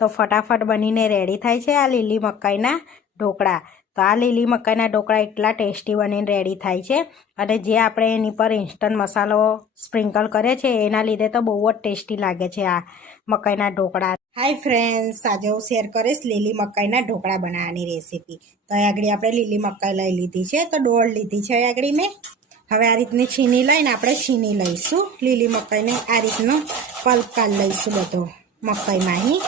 તો ફટાફટ બનીને રેડી થાય છે આ લીલી મકાઈના ઢોકળા। તો આ લીલી મકાઈના ઢોકળા એટલા ટેસ્ટી બનીને રેડી થાય છે અને જે આપણે એની પર ઇન્સ્ટન્ટ મસાલો સ્પ્રિંકલ કરે છે એના લીધે તો બહુ જ ટેસ્ટી લાગે છે આ મકાઈના ઢોકળા। હાય ફ્રેન્ડ્સ, આજે હું શેર કરીશ લીલી મકાઈના ઢોકળા બનાવવાની રેસીપી। તો આગળ આપણે લીલી મકાઈ લઈ લીધી છે, તો ડોળ લીધી છે આગળ મેં। હવે આ રીતની છીની લઈને આપણે છીની લઈશું લીલી મકાઈને, આ રીતનો પલ્પ કાઢી લઈશું બધો મકાઈમાં અહીં।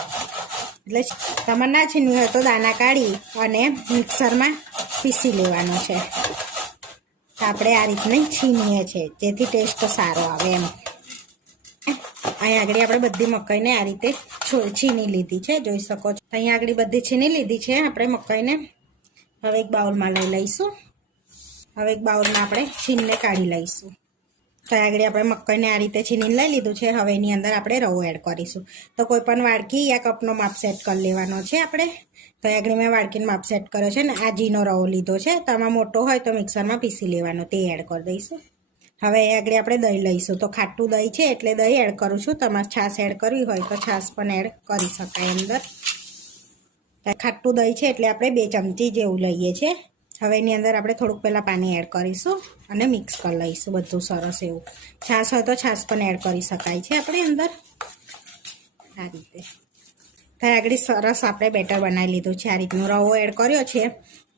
એટલે તમારે ના છીનવી હોય તો દાણા કાઢી અને મિક્સરમાં પીસી લેવાનો છે। આપણે આ રીતની છીનીએ છીએ જેથી ટેસ્ટ સારો આવે એમ। અહીં આગળ આપણે બધી મકાઈને આ રીતે છીની લીધી છે, જોઈ શકો છો। અહીં આગળ બધી છીની લીધી છે આપણે મકાઈને। હવે એક બાઉલમાં લઈ લઈશું। હવે એક બાઉલમાં આપણે છીનને કાઢી લઈશું। તો આગળ આપણે મકાઈને આ રીતે છીનીને લઈ લીધું છે। હવે એની અંદર આપણે રવો એડ કરીશું। તો કોઈ પણ વાડકી યા કપનો માપ સેટ કરી લેવાનો છે આપણે। તો આગળ મેં વાડકીનો માપ સેટ કર્યો છે ને આ જીનો રવો લીધો છે, તો આમાં મોટો હોય તો મિક્સરમાં પીસી લેવાનો, તે એડ કરી દઈશું। હવે આગળ આપણે દહીં લઈશું। તો ખાટું દહીં છે એટલે દહીં એડ કરું છું, તમારે છાશ એડ કરવી હોય તો છાશ પણ એડ કરી શકાય અંદર। ખાટું દહીં છે એટલે આપણે 2 ચમચી જેવું લઈએ છીએ। હવે એની અંદર આપણે થોડુંક પહેલાં પાણી એડ કરીશું અને મિક્સ કરી લઈશું બધું સરસ એવું। છાશ હોય તો છાશ પણ એડ કરી શકાય છે આપણે અંદર આ રીતે। તો આગળ સરસ આપણે બેટર બનાવી લીધું છે, આ રીતનો રવો એડ કર્યો છે।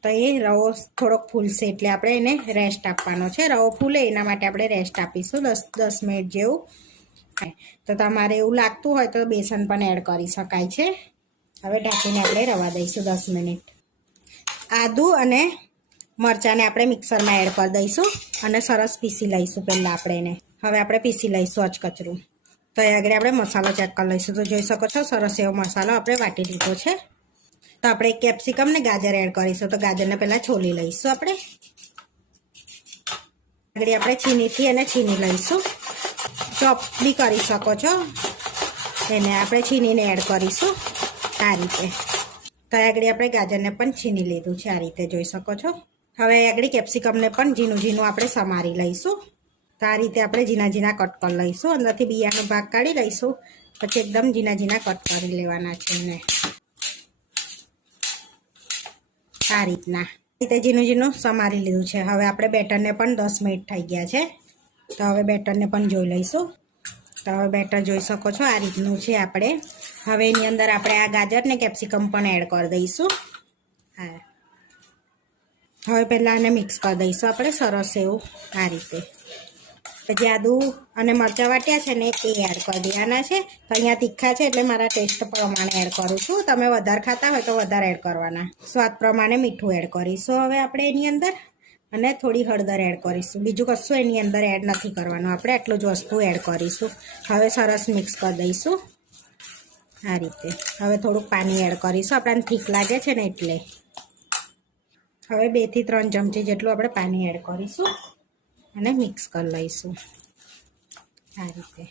તો એ રવો થોડોક ફૂલશે એટલે આપણે એને રેસ્ટ આપવાનો છે। રવો ફૂલે એના માટે આપણે રેસ્ટ આપીશું 10 મિનિટ જેવું। તો તમારે એવું લાગતું હોય તો બેસન પણ એડ કરી શકાય છે। હવે ઢાંકીને આપણે રવા દઈશું 10 મિનિટ। આદુ અને મરચાંને આપણે મિક્સરમાં એડ કરી દઈશું અને સરસ પીસી લઈશું પહેલાં આપણે એને। હવે આપણે પીસી લઈશું અચકચરું। તો આગળ આપણે મસાલો ચેક કરી લઈશું। તો જોઈ શકો છો સરસ એવો મસાલો આપણે વાટી લીધો છે। તો આપણે કેપ્સિકમ ને ગાજર એડ કરીશું। તો ગાજરને પહેલાં છોલી લઈશું આપણે। આગળ આપણે છીનીથી એને છીની લઈશું, ચોપ બી કરી શકો છો, એને આપણે છીનીને એડ કરીશું આ રીતે। તો આગળ આપણે ગાજરને પણ છીની લીધું છે આ રીતે, જોઈ શકો છો। હવે આગળ કેપ્સિકમને પણ ઝીણું ઝીણું આપણે સમારી લઈશું। તો આ રીતે આપણે ઝીણા ઝીણા કટ કરી લઈશું, અંદરથી બિયાનો ભાગ કાઢી લઈશું, પછી એકદમ ઝીણા ઝીણા કટ કરી લેવાના છે એને આ રીતના રીતે ઝીણું ઝીણું સમારી લીધું છે। હવે આપણે બેટરને પણ 10 મિનિટ થઈ ગયા છે। તો હવે બેટરને પણ જોઈ લઈશું। તો હવે બેટર જોઈ શકો છો આ રીતનું છે આપણે। હવે એની અંદર આપણે આ ગાજર ને કેપ્સિકમ પણ એડ કરી દઈશું। હા, હવે પહેલાં આને મિક્સ કરી દઈશું આપણે સરસ એવું આ રીતે। પછી આદુ અને મરચાં વાટ્યા છે ને એ એડ કરી દેવાના છે। તો અહીંયા તીખા છે એટલે મારા ટેસ્ટ પ્રમાણે એડ કરું છું, તમે વધારે ખાતા હોય તો વધારે એડ કરવાના। સ્વાદ પ્રમાણે મીઠું એડ કરીશું હવે આપણે એની અંદર, અને થોડી હળદર એડ કરીશું। બીજું કશું એની અંદર એડ નથી કરવાનું, આપણે આટલું જ વસ્તુ એડ કરીશું। હવે સરસ મિક્સ કરી દઈશું આ રીતે। હવે થોડુંક પાણી એડ કરીશું, આપણને ઠીક લાગે છે ને એટલે। હવે 2 થી 3 ચમચી જેટલું આપણે પાણી એડ કરીશું અને મિક્સ કરી લઈશું આ રીતે।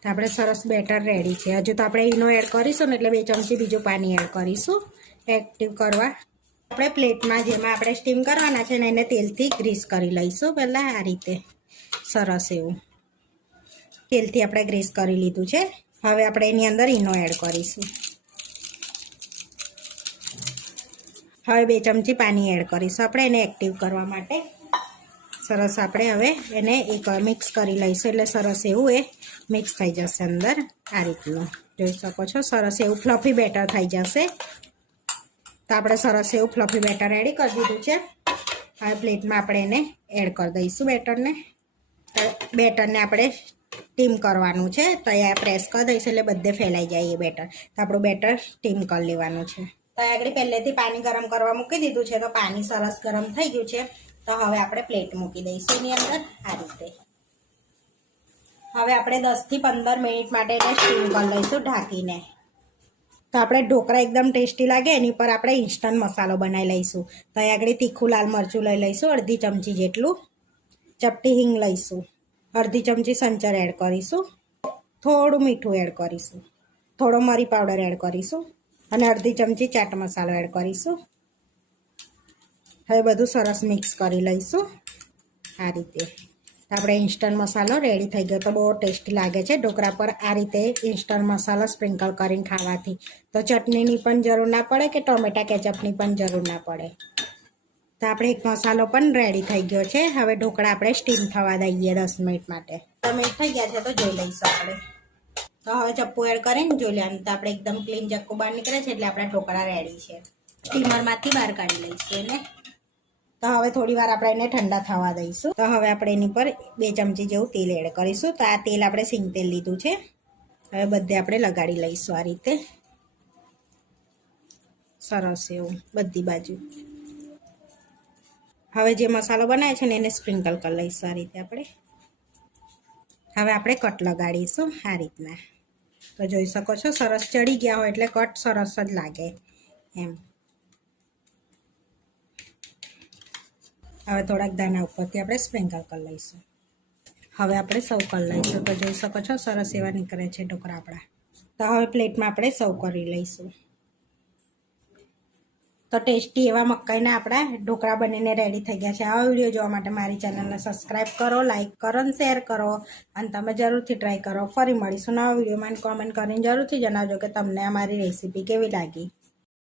તો આપણે સરસ બેટર રેડી છે। હજુ તો આપણે ઈનો એડ કરીશું ને એટલે 2 ચમચી બીજું પાણી એડ કરીશું એક્ટિવ કરવા। આપણે પ્લેટમાં જેમાં આપણે સ્ટીમ કરવાના છે ને એને તેલથી ગ્રીસ કરી લઈશું પહેલાં આ રીતે સરસ એવું તેલથી આપણે ગ્રીસ કરી લીધું છે। હવે આપણે એની અંદર ઈનો એડ કરીશું। હવે 2 ચમચી પાણી એડ કરીશું આપણે એને એક્ટિવ કરવા માટે। સરસ આપણે હવે એને એક મિક્સ કરી લઈશું એટલે સરસ એવું એ મિક્સ થઈ જશે અંદર આ રીતનું, જોઈ શકો છો સરસ એવું ફ્લફી બેટર થઈ જશે। તો આપણે સરસ એવું ફ્લફી બેટર રેડી કરી દીધું છે। હવે પ્લેટમાં આપણે એને એડ કરી દઈશું બેટરને। બેટરને આપણે સ્ટીમ કરવાનું છે, તો અહીંયા પ્રેસ કરી દઈશું એટલે બધે ફેલાઈ જાય એ બેટર। તો આપણું બેટર સ્ટીમ કરી લેવાનું છે। તો આગળ પહેલેથી પાણી ગરમ કરવા મૂકી દીધું છે, તો પાણી સરસ ગરમ થઈ ગયું છે। તો હવે આપણે પ્લેટ મૂકી દઈશું એની અંદર આ રીતે। હવે આપણે 10 થી 15 મિનિટ માટે એને સ્ટીમ કરી લઈશું ઢાંકીને। તો આપણે ઢોકળા એકદમ ટેસ્ટી લાગે એની પર આપણે ઇન્સ્ટન્ટ મસાલો બનાવી લઈશું। તો અહીં આગળ તીખું લાલ મરચું લઈ લઈશું અડધી ચમચી જેટલું, ચપટી હિંગ લઈશું, અડધી ચમચી સંચર એડ કરીશું, થોડું મીઠું એડ કરીશું, થોડો મરી પાવડર એડ કરીશું અને અડધી ચમચી ચાટ મસાલો એડ કરીશું। હવે બધું સરસ મિક્સ કરી લઈશું આ રીતે। આપણે ઇન્સ્ટન્ટ મસાલો રેડી થઈ ગયો. તો બહુ ટેસ્ટી લાગે છે ઢોકળા પર આ રીતે ઇન્સ્ટન્ટ મસાલો સ્પ્રિંકલ કરીને ખાવાથી. તો ચટણીની પણ જરૂર ના પડે કે ટોમેટા કેચઅપની પણ જરૂર ના પડે. તો આપણે એક મસાલો પણ રેડી થઈ ગયો છે. હવે ઢોકળા આપણે સ્ટીમ થવા દઈએ 10 મિનિટ માટે. 10 મિનિટ થઈ ગયા છે તો જોઈ લઈશું આપણે. તો હવે ચપ્પુ એડ કરીને જોઈ લેવાનું. તો આપણે એકદમ ક્લીન ચક્કુ બહાર નીકળે છે એટલે આપણા ઢોકળા રેડી છે. સ્ટીમરમાંથી બહાર કાઢી લઈશું એને. તો હવે થોડી વાર આપણે એને ઠંડા થવા દઈશું. તો હવે આપણે એની પર 2 ચમચી જેવું તેલ એડ કરીશું. તો આ તેલ આપણે સિંગ તેલ લીધું છે. હવે બધે આપણે લગાડી લઈશું આ રીતે સરસ એવું બધી બાજુ. હવે જે મસાલો બનાવે છે ને એને સ્પ્રિંકલ કરી લઈશું આ રીતે આપણે. હવે આપણે કટ લગાડીશું આ રીતના. તો જોઈ શકો છો સરસ ચડી ગયા હોય એટલે કટ સરસ જ લાગે એમ. હવે થોડાક દાણા ઉપરથી આપણે સ્પ્રિંકલ કરી લઈશું. હવે આપણે સર્વ કરી લઈશું. તો જોઈ શકો છો સરસ એવા નીકળે છે ઢોકળા આપણા. તો હવે પ્લેટમાં આપણે સર્વ કરી લઈશું. તો ટેસ્ટી એવા મકાઈના આપણા ઢોકળા બનીને રેડી થઈ ગયા છે. આવા વિડીયો જોવા માટે મારી ચેનલને સબસ્ક્રાઈબ કરો, લાઇક કરો અને શેર કરો અને તમે જરૂરથી ટ્રાય કરો. ફરી મળીશું નવા વિડીયોમાં. કોમેન્ટ કરીને જરૂરથી જણાવજો કે તમને અમારી રેસીપી કેવી લાગી.